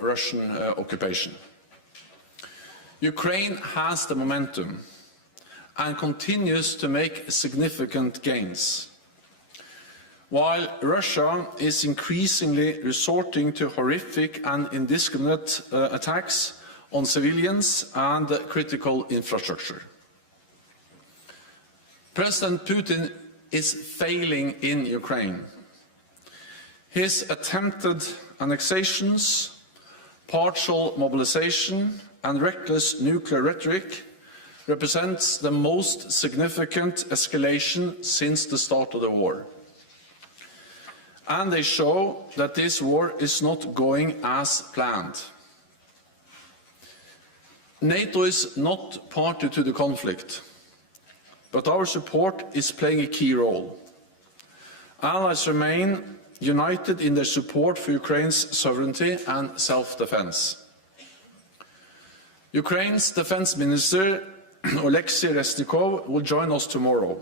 Russian occupation. Ukraine has the momentum and continues to make significant gains, while Russia is increasingly resorting to horrific and indiscriminate attacks on civilians and critical infrastructure. President Putin is failing in Ukraine. His attempted annexations, partial mobilization and reckless nuclear rhetoric represents the most significant escalation since the start of the war. And they show that this war is not going as planned. NATO is not party to the conflict, but our support is playing a key role. Allies remain united in their support for Ukraine's sovereignty and self-defense. Ukraine's Defense Minister, Oleksiy Reznikov, will join us tomorrow,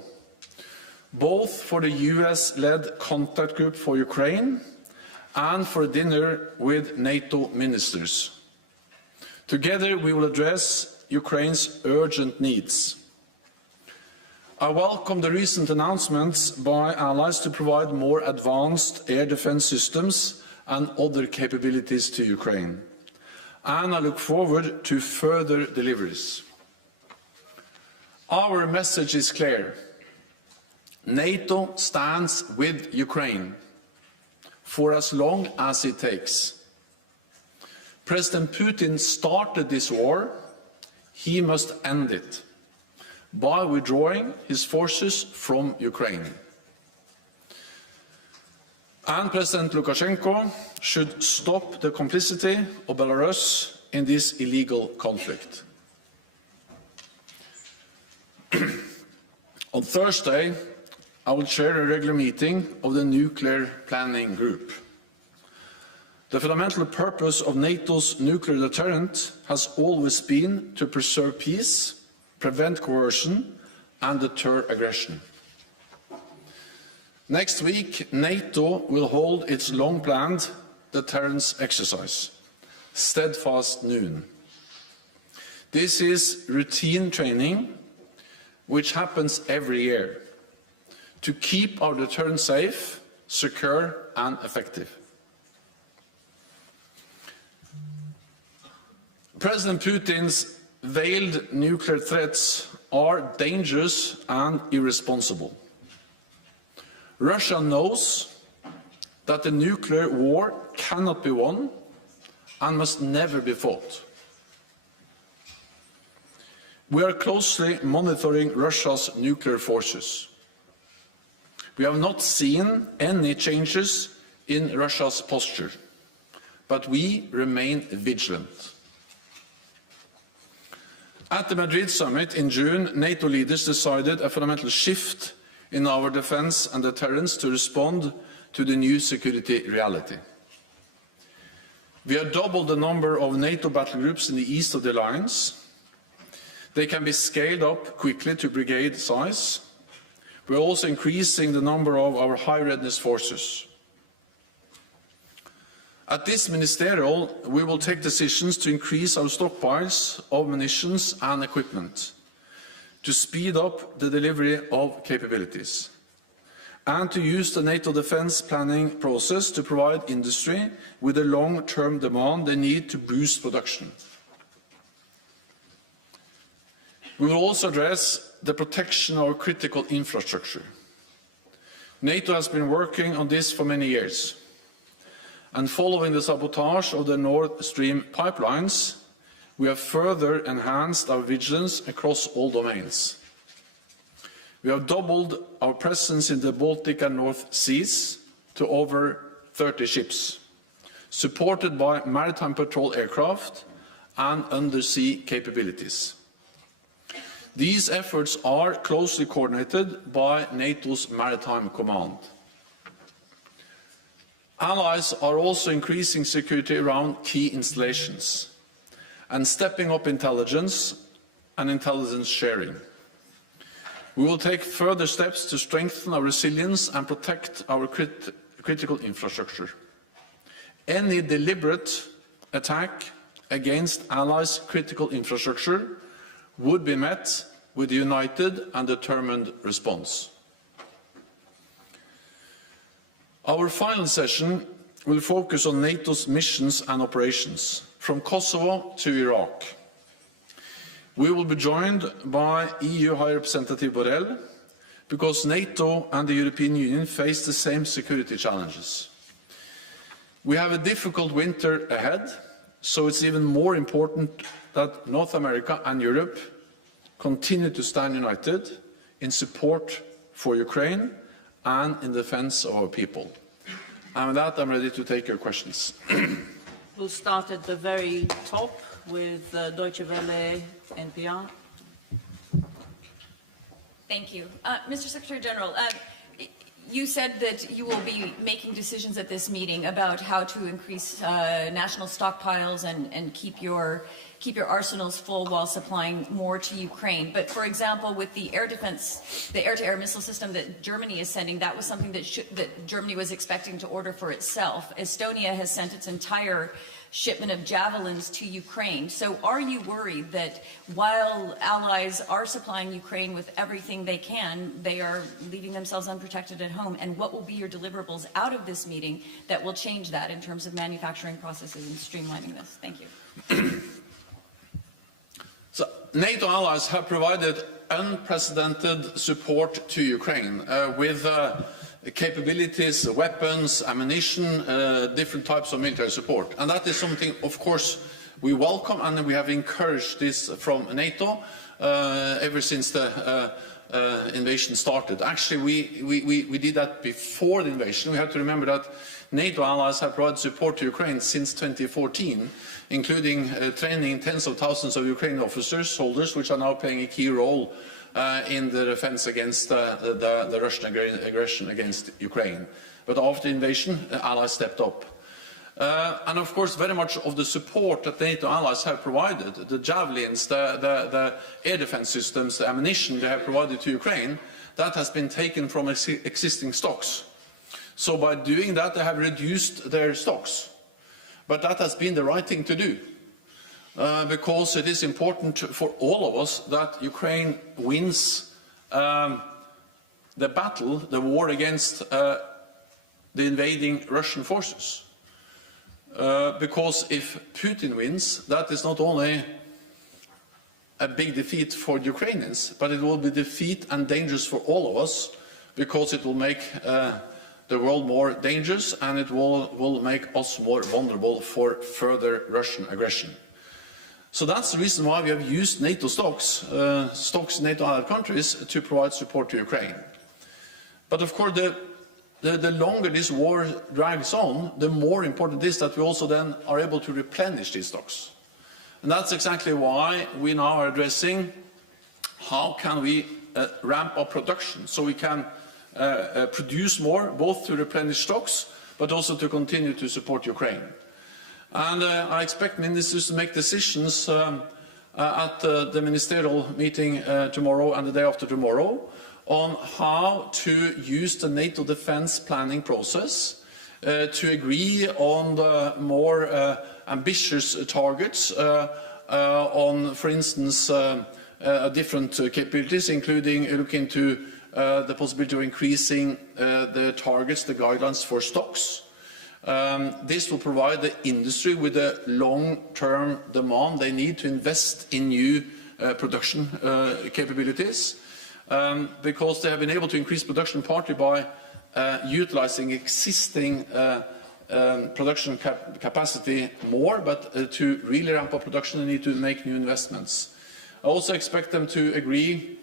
both for the US-led contact group for Ukraine and for a dinner with NATO ministers. Together, we will address Ukraine's urgent needs. I welcome the recent announcements by allies to provide more advanced air defense systems and other capabilities to Ukraine, and I look forward to further deliveries. Our message is clear. NATO stands with Ukraine for as long as it takes. President Putin started this war. He must end it by withdrawing his forces from Ukraine. And President Lukashenko should stop the complicity of Belarus in this illegal conflict. On Thursday, I will chair a regular meeting of the Nuclear Planning Group. The fundamental purpose of NATO's nuclear deterrent has always been to preserve peace, prevent coercion and deter aggression. Next week, NATO will hold its long-planned deterrence exercise, Steadfast Noon. This is routine training which happens every year to keep our deterrent safe, secure and effective. President Putin's veiled nuclear threats are dangerous and irresponsible. Russia knows that the nuclear war cannot be won and must never be fought. We are closely monitoring Russia's nuclear forces. We have not seen any changes in Russia's posture, but we remain vigilant. At the Madrid summit in June, NATO leaders decided a fundamental shift in our defense and deterrence to respond to the new security reality. We have doubled the number of NATO battle groups in the east of the alliance. They can be scaled up quickly to brigade size. We are also increasing the number of our high readiness forces. At this ministerial, we will take decisions to increase our stockpiles of munitions and equipment, to speed up the delivery of capabilities, and to use the NATO defense planning process to provide industry with the long-term demand they need to boost production. We will also address the protection of our critical infrastructure. NATO has been working on this for many years, and following the sabotage of the Nord Stream pipelines, we have further enhanced our vigilance across all domains. We have doubled our presence in the Baltic and North Seas to over 30 ships, supported by maritime patrol aircraft and undersea capabilities. These efforts are closely coordinated by NATO's Maritime Command. Allies are also increasing security around key installations and stepping up intelligence and intelligence sharing. We will take further steps to strengthen our resilience and protect our critical infrastructure. Any deliberate attack against allies' critical infrastructure would be met with a united and determined response. Our final session will focus on NATO's missions and operations, from Kosovo to Iraq. We will be joined by EU High Representative Borrell, because NATO and the European Union face the same security challenges. We have a difficult winter ahead, so it's even more important that North America and Europe continue to stand united in support for Ukraine and in defense of our people. And with that, I'm ready to take your questions. We'll start at the very top with Deutsche Welle, NPR. Thank you. Mr. Secretary General, you said that you will be making decisions at this meeting about how to increase national stockpiles and keep your arsenals full while supplying more to Ukraine. But for example, with the air defense, the air-to-air missile system that Germany is sending, that was something that Germany was expecting to order for itself. Estonia has sent its entire shipment of javelins to Ukraine. So are you worried that while allies are supplying Ukraine with everything they can, they are leaving themselves unprotected at home? And what will be your deliverables out of this meeting that will change that in terms of manufacturing processes and streamlining this? Thank you. So, NATO allies have provided unprecedented support to Ukraine with capabilities, weapons, ammunition, different types of military support. And that is something, of course, we welcome, and we have encouraged this from NATO ever since the invasion started. Actually, we did that before the invasion. We have to remember that NATO allies have provided support to Ukraine since 2014, including training tens of thousands of Ukrainian officers, soldiers, which are now playing a key role in the defense against the Russian aggression against Ukraine. But after the invasion, the allies stepped up. And of course, very much of the support that NATO allies have provided, the javelins, the air defense systems, the ammunition they have provided to Ukraine, that has been taken from existing stocks. So by doing that, they have reduced their stocks. But that has been the right thing to do. Because it is important for all of us that Ukraine wins the battle, the war against the invading Russian forces. Because if Putin wins, that is not only a big defeat for the Ukrainians, but it will be defeat and dangerous for all of us, because it will make the world more dangerous, and it will make us more vulnerable for further Russian aggression. So that's the reason why we have used NATO stocks in NATO allied countries to provide support to Ukraine. But of course, the longer this war drags on, the more important it is that we also then are able to replenish these stocks. And that's exactly why we now are addressing how can we ramp up production so we can produce more, both to replenish stocks, but also to continue to support Ukraine. And I expect ministers to make decisions at the ministerial meeting tomorrow and the day after tomorrow on how to use the NATO defense planning process to agree on the more ambitious targets on, for instance, different capabilities, including looking into the possibility of increasing the targets, the guidelines for stocks. This will provide the industry with a long-term demand they need to invest in new production capabilities, because they have been able to increase production partly by utilizing existing production capacity more, but to really ramp up production they need to make new investments. I also expect them to agree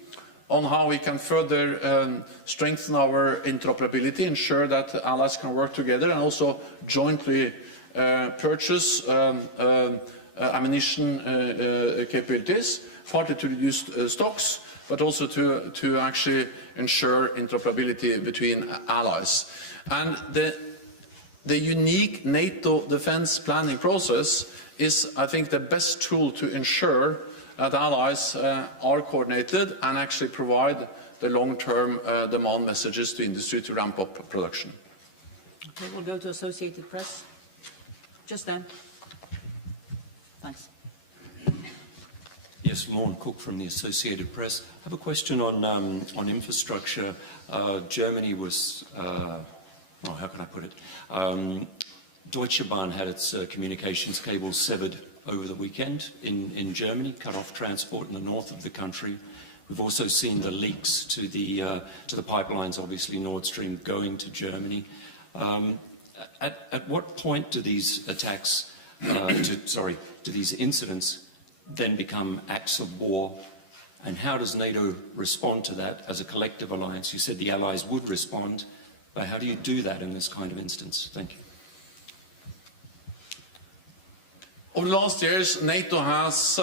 on how we can further strengthen our interoperability, ensure that allies can work together and also jointly purchase ammunition capabilities, partly to reduce stocks, but also to actually ensure interoperability between allies. And the unique NATO defense planning process is, I think, the best tool to ensure that allies are coordinated and actually provide the long-term demand messages to industry to ramp up production. Okay, we'll go to Associated Press. Just then. Thanks. Yes, Lorne Cook from the Associated Press. I have a question on infrastructure. Germany was, well, how can I put it? Deutsche Bahn had its communications cables severed over the weekend in Germany, cut off transport in the north of the country. We've also seen the leaks to the pipelines, obviously Nord Stream going to Germany. At what point do these attacks, do these incidents then become acts of war? And how does NATO respond to that as a collective alliance? You said the allies would respond, but how do you do that in this kind of instance? Thank you. Over the last years, NATO has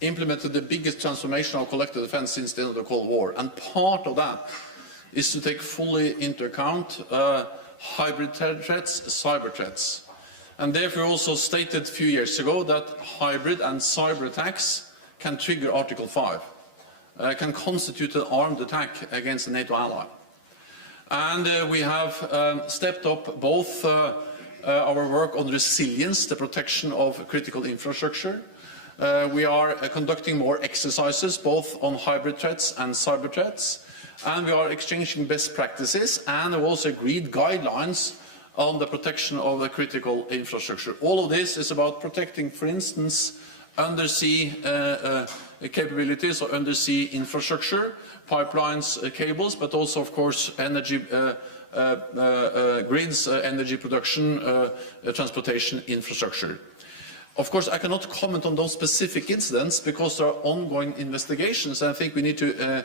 implemented the biggest transformation of collective defense since the end of the Cold War. And part of that is to take fully into account hybrid threats, cyber threats. And therefore also stated a few years ago that hybrid and cyber attacks can trigger Article 5, can constitute an armed attack against a NATO ally. And we have stepped up both our work on resilience, the protection of critical infrastructure. We are conducting more exercises both on hybrid threats and cyber threats. And we are exchanging best practices and have also agreed guidelines on the protection of the critical infrastructure. All of this is about protecting, for instance, undersea capabilities or undersea infrastructure, pipelines, cables, but also, of course, energy grids, energy production, transportation infrastructure. Of course, I cannot comment on those specific incidents because there are ongoing investigations. And I think we need to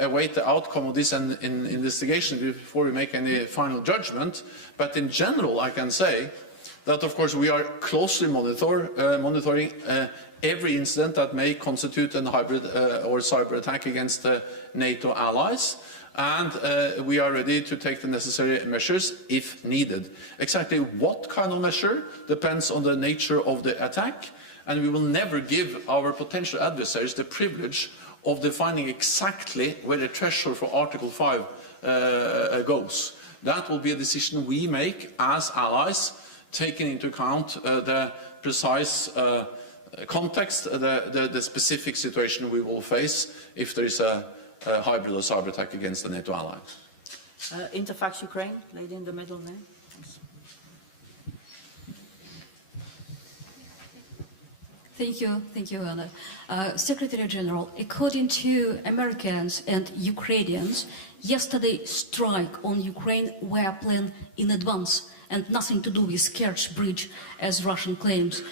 await the outcome of this investigation before we make any final judgment. But in general, I can say that, of course, we are closely monitoring every incident that may constitute a hybrid or cyber attack against NATO allies. And we are ready to take the necessary measures if needed. Exactly what kind of measure depends on the nature of the attack, and we will never give our potential adversaries the privilege of defining exactly where the threshold for Article 5 goes. That will be a decision we make as allies, taking into account the precise context, the specific situation we will face if there is a hybrid or cyber attack against the NATO ally. Interfax Ukraine, lady in the middle there. Thank you, Anna. Secretary General, according to Americans and Ukrainians, yesterday's strike on Ukraine were planned in advance and nothing to do with Kerch Bridge, as Russian claims.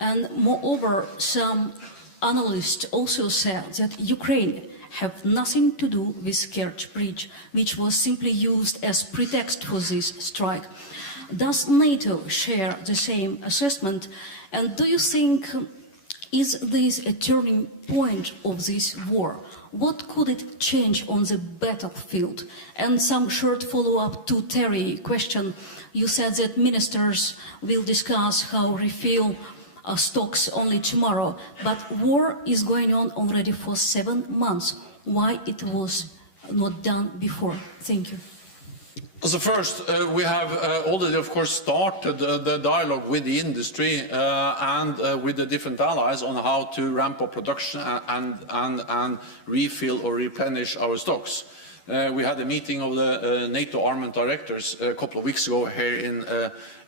And moreover, some analysts also said that Ukraine have nothing to do with Kerch Bridge, which was simply used as pretext for this strike. Does NATO share the same assessment? And do you think, is this a turning point of this war? What could it change on the battlefield? And some short follow-up to Terry's question. You said that ministers will discuss how refill stocks only tomorrow, but war is going on already for 7 months. Why it was not done before? Thank you. So first, we have already, of course, started the dialogue with the industry and with the different allies on how to ramp up production and refill or replenish our stocks. We had a meeting of the NATO Armament directors a couple of weeks ago here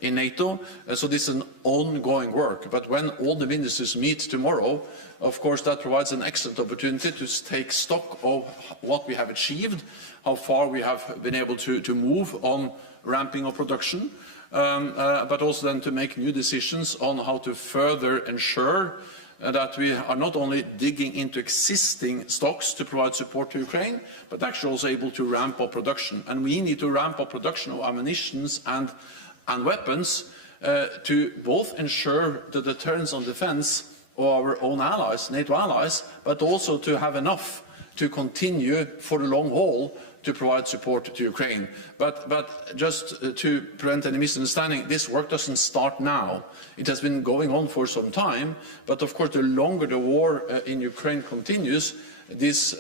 in NATO, so this is an ongoing work. But when all the ministers meet tomorrow, of course, that provides an excellent opportunity to take stock of what we have achieved, how far we have been able to move on ramping up production, but also then to make new decisions on how to further ensure that we are not only digging into existing stocks to provide support to Ukraine, but actually also able to ramp up production. And we need to ramp up production of ammunition and weapons to both ensure the deterrence on defense of our own allies, NATO allies, but also to have enough to continue for the long haul to provide support to Ukraine. But just to prevent any misunderstanding, this work doesn't start now. It has been going on for some time, but of course the longer the war in Ukraine continues, this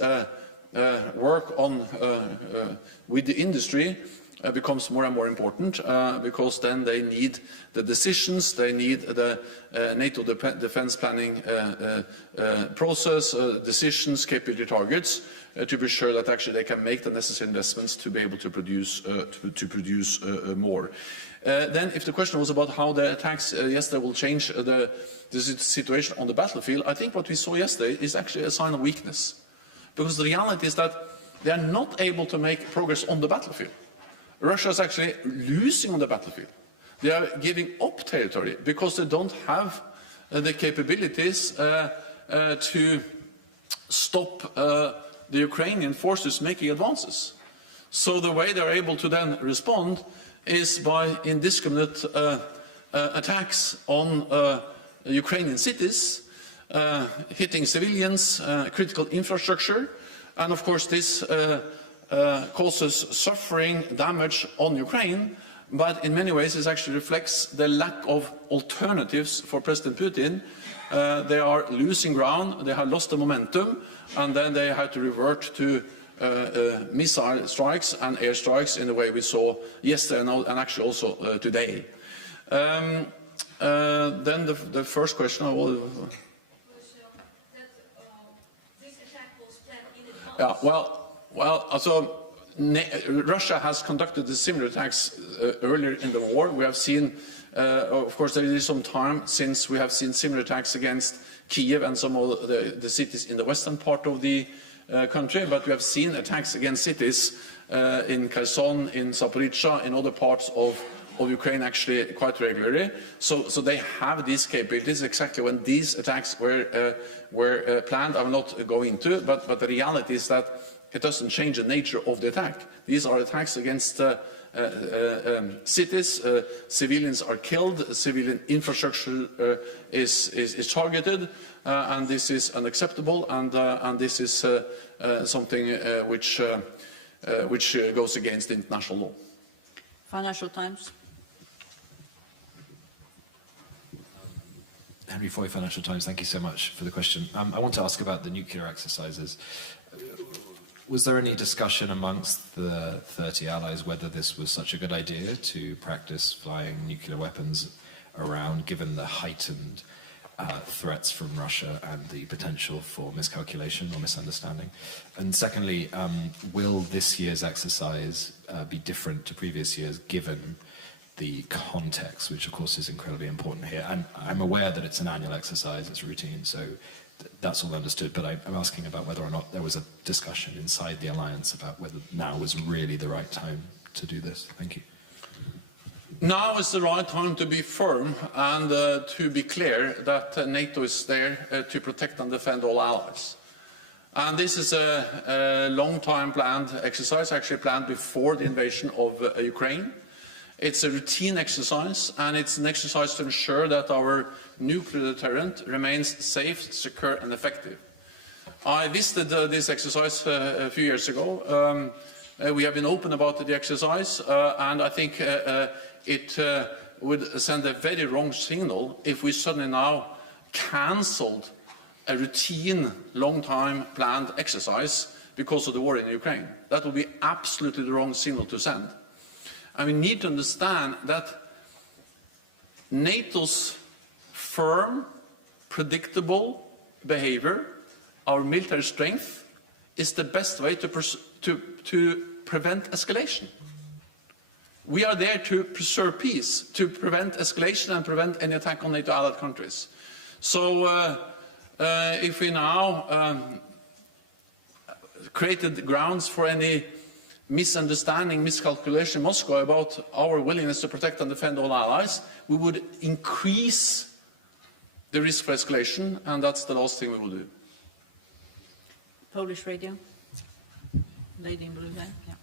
work on with the industry becomes more and more important because then they need the decisions, they need the NATO defense planning process, decisions, capability targets, to be sure that actually they can make the necessary investments to be able to produce more. Then, if the question was about how the attacks yesterday will change the situation on the battlefield, I think what we saw yesterday is actually a sign of weakness, because the reality is that they are not able to make progress on the battlefield. Russia is actually losing on the battlefield. They are giving up territory because they don't have the capabilities to stop the Ukrainian forces making advances. So the way they are able to then respond is by indiscriminate attacks on Ukrainian cities, hitting civilians, critical infrastructure, and of course this causes suffering, damage on Ukraine, but in many ways it actually reflects the lack of alternatives for President Putin. They are losing ground, they have lost the momentum, and then they have to revert to missile strikes and air strikes in the way we saw yesterday and actually also today. Then the first question, Russia has conducted similar attacks earlier in the war. We have seen, of course, there is some time since we have seen similar attacks against Kiev and some of the cities in the western part of the country, but we have seen attacks against cities in Kherson, in Zaporizhzhia, in other parts of Ukraine actually quite regularly. So they have these capabilities. Exactly when these attacks were planned, I will not go into, but the reality is that it doesn't change the nature of the attack. These are attacks against cities, civilians are killed, civilian infrastructure is targeted, and this is unacceptable, and this is something which goes against international law. Financial Times. Henry Foy, Financial Times, thank you so much for the question. I want to ask about the nuclear exercises. Was there any discussion amongst the 30 allies whether this was such a good idea to practice flying nuclear weapons around, given the heightened threats from Russia and the potential for miscalculation or misunderstanding? And secondly, will this year's exercise be different to previous years, given the context, which of course is incredibly important here? And I'm aware that it's an annual exercise, it's routine, so that's all understood, but I'm asking about whether or not there was a discussion inside the alliance about whether now was really the right time to do this. Thank you. Now is the right time to be firm and to be clear that NATO is there to protect and defend all allies. And this is a long-time planned exercise, actually planned before the invasion of Ukraine. It's a routine exercise, and it's an exercise to ensure that our nuclear deterrent remains safe, secure and effective. I visited this exercise a few years ago. We have been open about the exercise, and I think it would send a very wrong signal if we suddenly now cancelled a routine, long-time planned exercise because of the war in Ukraine. That would be absolutely the wrong signal to send. And we need to understand that NATO's firm, predictable behavior, our military strength, is the best way to prevent escalation. We are there to preserve peace, to prevent escalation and prevent any attack on NATO allied countries. So if we now created grounds for any misunderstanding, miscalculation in Moscow about our willingness to protect and defend all allies, we would increase the risk for escalation, and that's the last thing we will do. Polish radio. Lady in blue there. Yeah.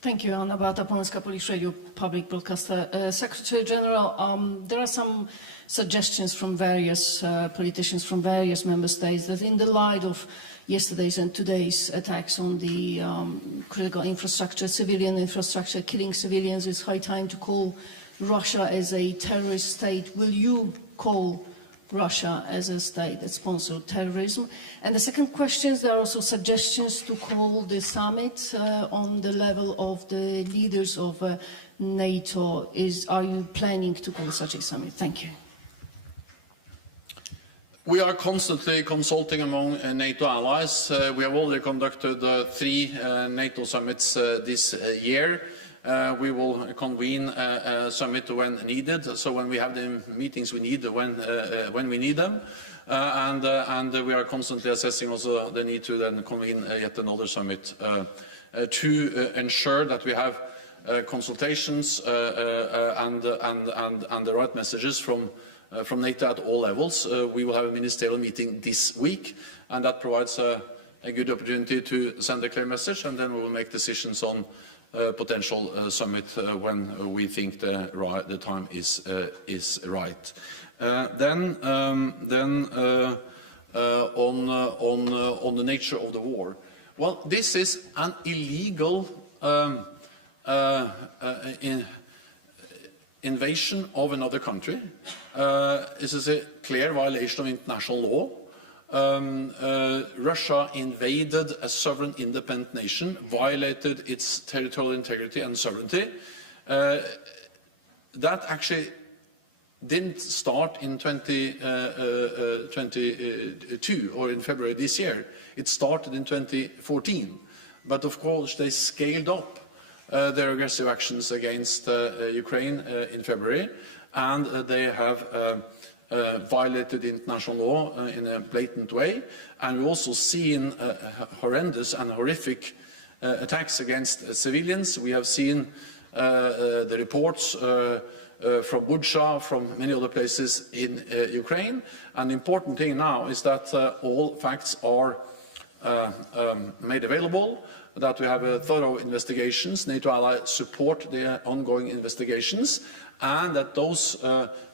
Thank you, Anna Bata, Polska Polish Radio, public broadcaster. Secretary General, there are some suggestions from various politicians from various member states that in the light of yesterday's and today's attacks on the critical infrastructure, civilian infrastructure, killing civilians, it's high time to call Russia as a terrorist state. Will you call Russia as a state that sponsored terrorism? And the second question, there are also suggestions to call the summit on the level of the leaders of NATO. Are you planning to call such a summit? Thank you. We are constantly consulting among NATO allies. We have already conducted 3 NATO summits this year. We will convene a summit when needed, so when we have the meetings we need when we need them. And we are constantly assessing also the need to then convene yet another summit to ensure that we have consultations and the right messages from NATO at all levels. We will have a ministerial meeting this week, and that provides a good opportunity to send a clear message, and then we will make decisions on potential summit when we think the time is right. Then on the nature of the war. Well, this is an illegal invasion of another country. This is a clear violation of international law. Russia invaded a sovereign independent nation, violated its territorial integrity and sovereignty. That actually didn't start in 2022 or in February this year. It started in 2014. But of course they scaled up their aggressive actions against Ukraine in February, and they have violated international law in a blatant way. And we've also seen horrendous and horrific attacks against civilians. We have seen the reports from Bucha, from many other places in Ukraine. And the important thing now is that all facts are made available, that we have thorough investigations. NATO allies support the ongoing investigations, and that those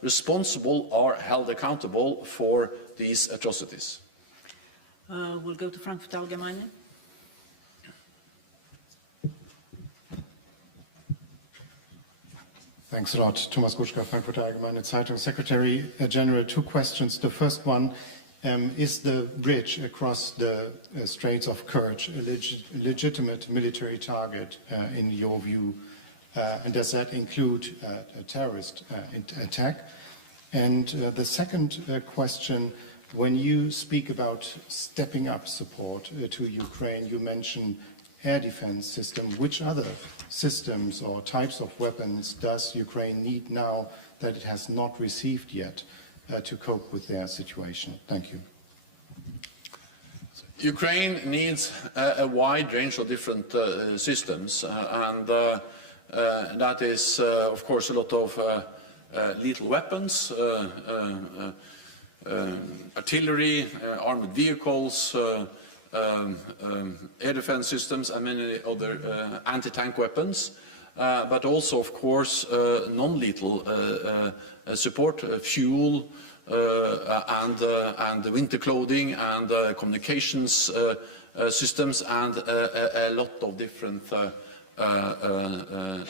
responsible are held accountable for these atrocities. We'll go to Frankfurt Allgemeine. Thanks a lot. Thomas Guschka, Frankfurter Allgemeine Zeitung. Secretary General, 2 questions. The first one, is the bridge across the Straits of Kerch a legitimate military target in your view? And does that include a terrorist attack? And the second question, when you speak about stepping up support to Ukraine, you mention air defense system. Which other systems or types of weapons does Ukraine need now that it has not received yet to cope with their situation? Thank you. Ukraine needs a wide range of different systems, and that is, of course, a lot of lethal weapons, artillery, armored vehicles, air defense systems, and many other anti-tank weapons, but also, of course, non-lethal support, fuel, and winter clothing, and communications systems, and a lot of different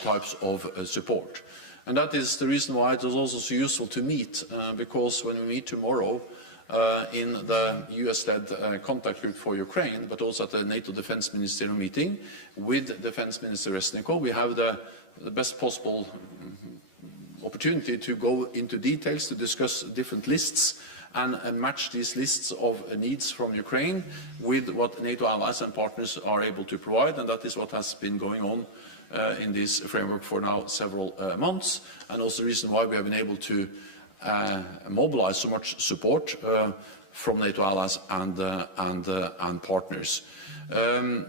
types of support. And that is the reason why it is also so useful to meet, because when we meet tomorrow in the US-led contact group for Ukraine, but also at the NATO Defense Ministerial meeting with Defense Minister Resnikov, we have the best possible opportunity to go into details, to discuss different lists and match these lists of needs from Ukraine with what NATO allies and partners are able to provide, and that is what has been going on in this framework for now several months, and also the reason why we have been able to mobilize so much support from NATO allies and partners. There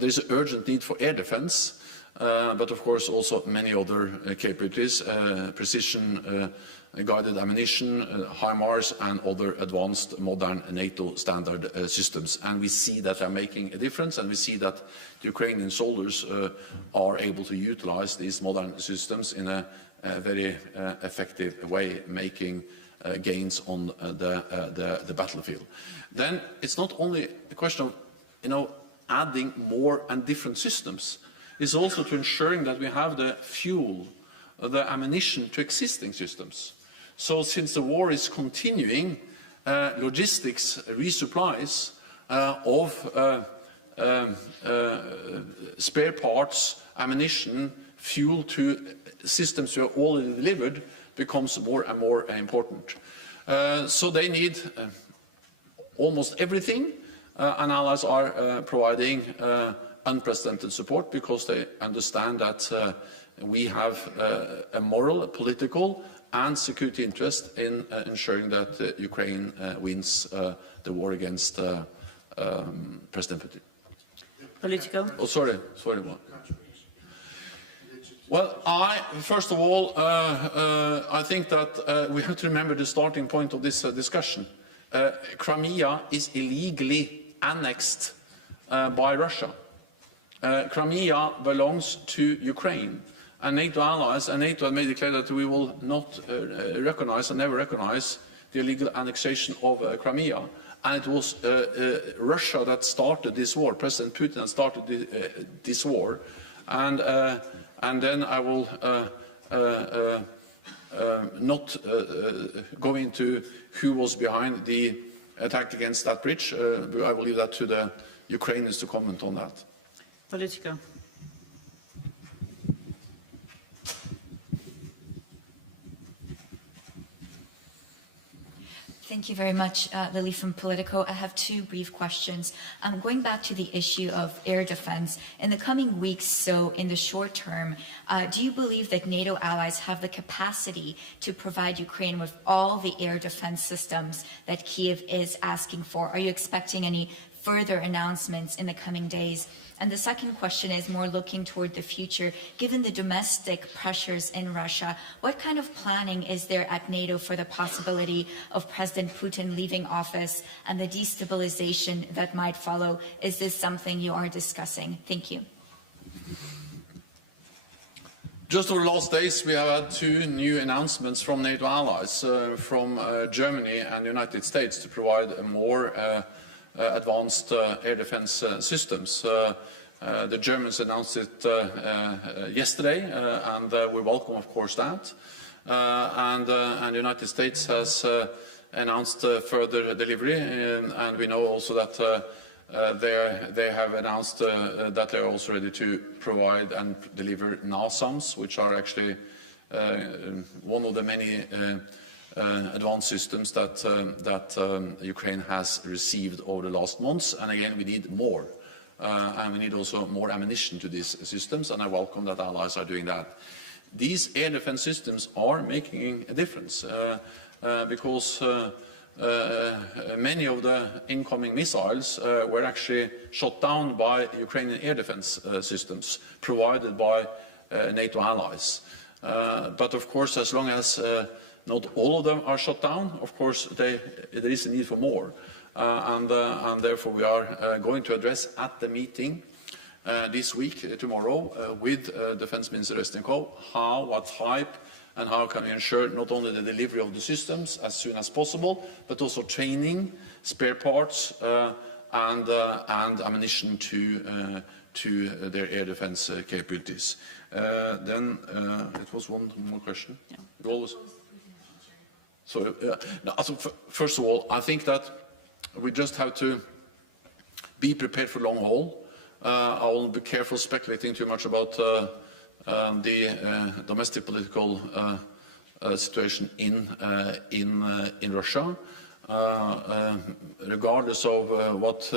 is an urgent need for air defense, but of course also many other capabilities, precision guided ammunition, HIMARS, and other advanced modern NATO standard systems. And we see that they're making a difference, and we see that the Ukrainian soldiers are able to utilize these modern systems in a very effective way, making gains on the battlefield. Then it's not only a question of, adding more and different systems. It's also to ensuring that we have the fuel, the ammunition to existing systems. So since the war is continuing, logistics, resupplies of spare parts, ammunition, fuel to systems we have already delivered becomes more and more important. So they need almost everything, and allies are providing unprecedented support because they understand that we have a moral, a political and security interest in ensuring that Ukraine wins the war against President Putin. Political. Oh, sorry. Well, first of all, I think that we have to remember the starting point of this discussion. Crimea is illegally annexed by Russia. Crimea belongs to Ukraine. And NATO allies, and NATO may declare that we will not recognize and never recognize the illegal annexation of Crimea. And it was Russia that started this war. President Putin started this war. And then I will not go into who was behind the attack against that bridge. I will leave that to the Ukrainians to comment on that. Political. Thank you very much, Lily from Politico. I have two brief questions. Going back to the issue of air defense, in the coming weeks, so in the short term, do you believe that NATO allies have the capacity to provide Ukraine with all the air defense systems that Kyiv is asking for? Are you expecting any further announcements in the coming days? And the second question is more looking toward the future. Given the domestic pressures in Russia, what kind of planning is there at NATO for the possibility of President Putin leaving office and the destabilization that might follow? Is this something you are discussing? Thank you. Just over the last days, we have had two new announcements from NATO allies, from Germany and the United States, to provide more advanced air defense systems. The Germans announced it yesterday, and we welcome, of course, that. And the United States has announced further delivery, and we know also that they have announced that they are also ready to provide and deliver NASAMS, which are actually one of the many advanced systems that Ukraine has received over the last months. And again, we need more. And we need also more ammunition to these systems, and I welcome that allies are doing that. These air defense systems are making a difference because many of the incoming missiles were actually shot down by Ukrainian air defense systems provided by NATO allies. But of course, as long as not all of them are shot down, of course, there is a need for more. And therefore, we are going to address at the meeting this week, tomorrow, with Defense Minister Resnikov, what type, and how can we ensure not only the delivery of the systems as soon as possible, but also training, spare parts, and ammunition to their air defense capabilities. Then it was one more question. Yeah. Sorry. No, first of all, I think that we just have to be prepared for long haul. I will be careful speculating too much about the domestic political situation in Russia. Regardless of what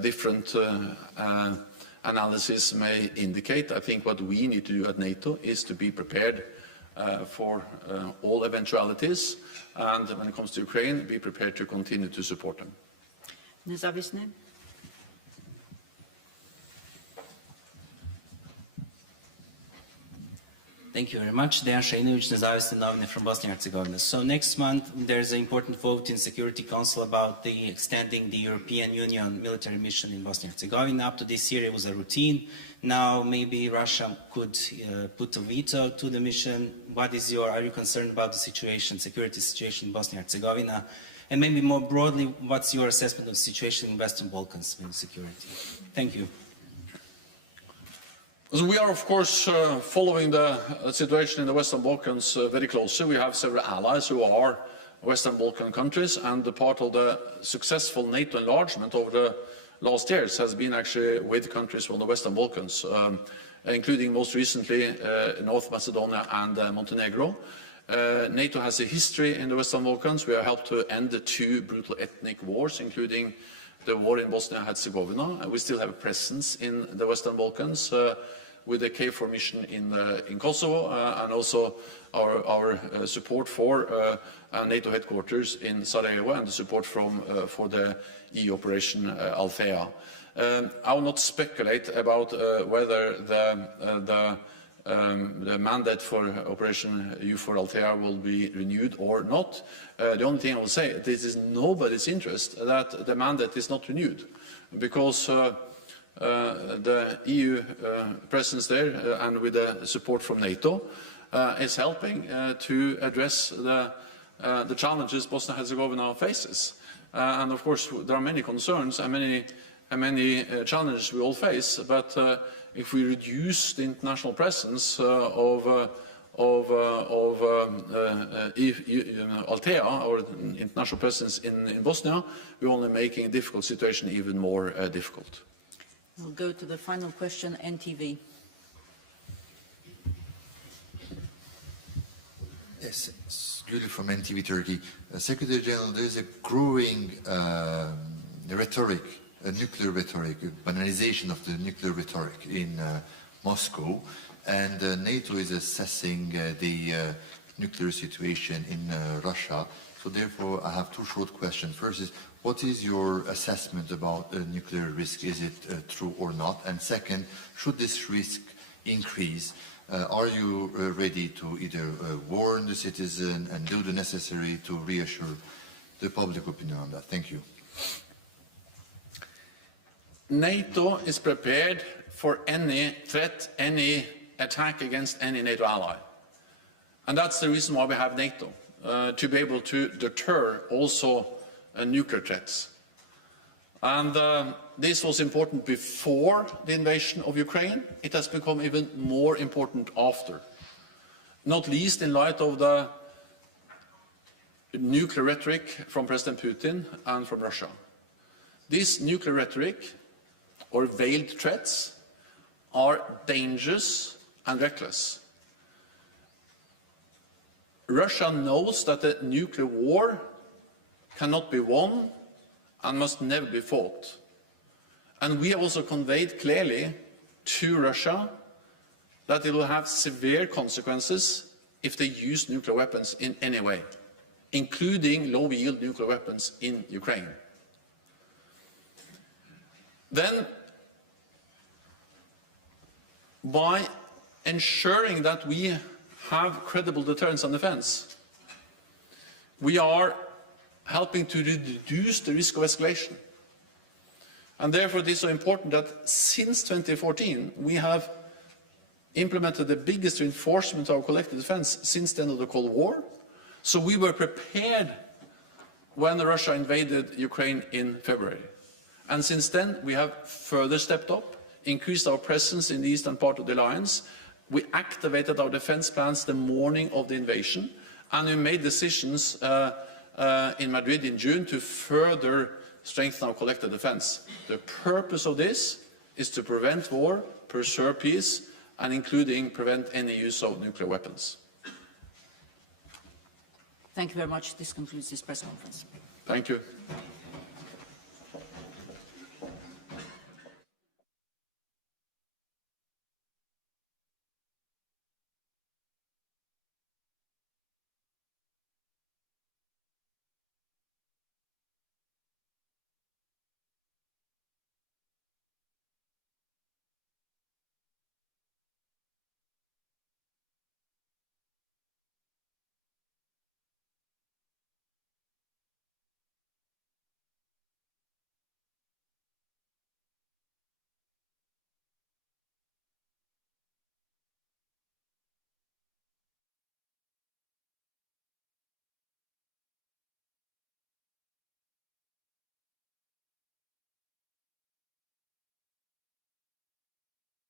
different analysis may indicate, I think what we need to do at NATO is to be prepared for all eventualities, and when it comes to Ukraine, be prepared to continue to support them. Nezávislý. Thank you very much. Dejan Šejnović, Nezavisne novine from Bosnia and Herzegovina. So next month there's an important vote in Security Council about the extending the European Union military mission in Bosnia and Herzegovina. Up to this year it was a routine. Now maybe Russia could put a veto to the mission. Are you concerned about the situation, security situation in Bosnia and Herzegovina? And maybe more broadly, what's your assessment of the situation in Western Balkans in security? Thank you. So we are, of course, following the situation in the Western Balkans very closely. We have several allies who are Western Balkan countries, and the part of the successful NATO enlargement over the last years has been actually with countries from the Western Balkans, including most recently North Macedonia and Montenegro. NATO has a history in the Western Balkans. We have helped to end the 2 brutal ethnic wars, including the war in Bosnia and Herzegovina. We still have a presence in the Western Balkans with the KFOR mission in Kosovo, and also our support for NATO headquarters in Sarajevo, and the support for the EU operation Althea. I will not speculate about whether the mandate for Operation EUFOR Althea will be renewed or not. The only thing I will say, this is nobody's interest that the mandate is not renewed, because the EU presence there, and with the support from NATO, is helping to address the challenges Bosnia-Herzegovina faces. And of course, there are many concerns and many challenges we all face, but if we reduce the international presence of Althea, or international presence in Bosnia, we're only making a difficult situation even more difficult. We'll go to the final question, NTV. Yes, it's Gülü from NTV Turkey. Secretary General, there is a growing rhetoric, a nuclear rhetoric, a banalization of the nuclear rhetoric in Moscow, and NATO is assessing the nuclear situation in Russia. So therefore, I have 2 short questions. First is, what is your assessment about nuclear risk? Is it true or not? And second, should this risk increase, are you ready to either warn the citizen and do the necessary to reassure the public opinion on that? Thank you. NATO is prepared for any threat, any attack against any NATO ally. And that's the reason why we have NATO, to be able to deter also nuclear threats. And this was important before the invasion of Ukraine. It has become even more important after, not least in light of the nuclear rhetoric from President Putin and from Russia. This nuclear rhetoric, or veiled threats, are dangerous and reckless. Russia knows that the nuclear war cannot be won and must never be fought. And we have also conveyed clearly to Russia that it will have severe consequences if they use nuclear weapons in any way, including low-yield nuclear weapons in Ukraine. Then, by ensuring that we have credible deterrence and defense, we are helping to reduce the risk of escalation. And therefore it is so important that since 2014 we have implemented the biggest reinforcement of our collective defense since the end of the Cold War. So we were prepared when Russia invaded Ukraine in February. And since then we have further stepped up, increased our presence in the eastern part of the alliance. We activated our defense plans the morning of the invasion, and we made decisions in Madrid in June to further strengthen our collective defense. The purpose of this is to prevent war, preserve peace, and including prevent any use of nuclear weapons. Thank you very much. This concludes this press conference. Thank you.